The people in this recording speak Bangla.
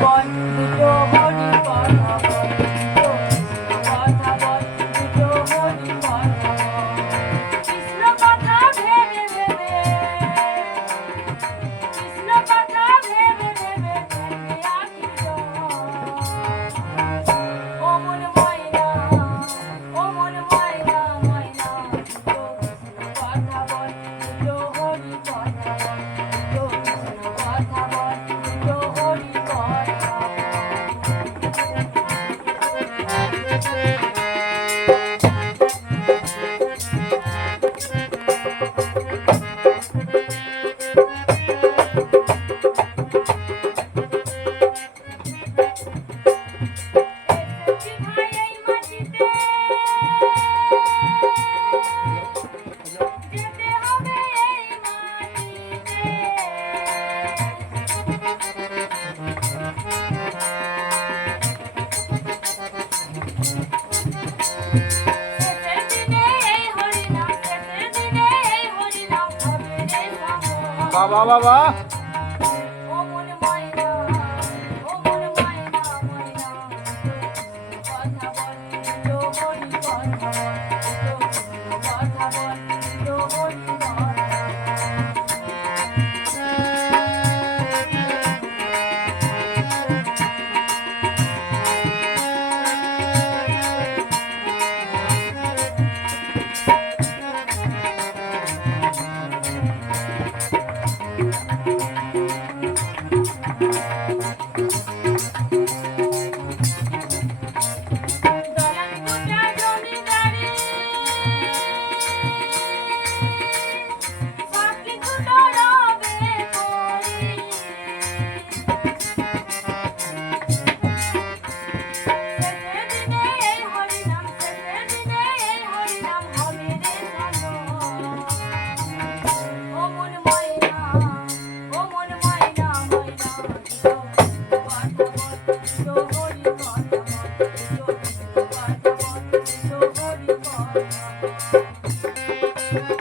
দুটো হরি বাবা বাবা Música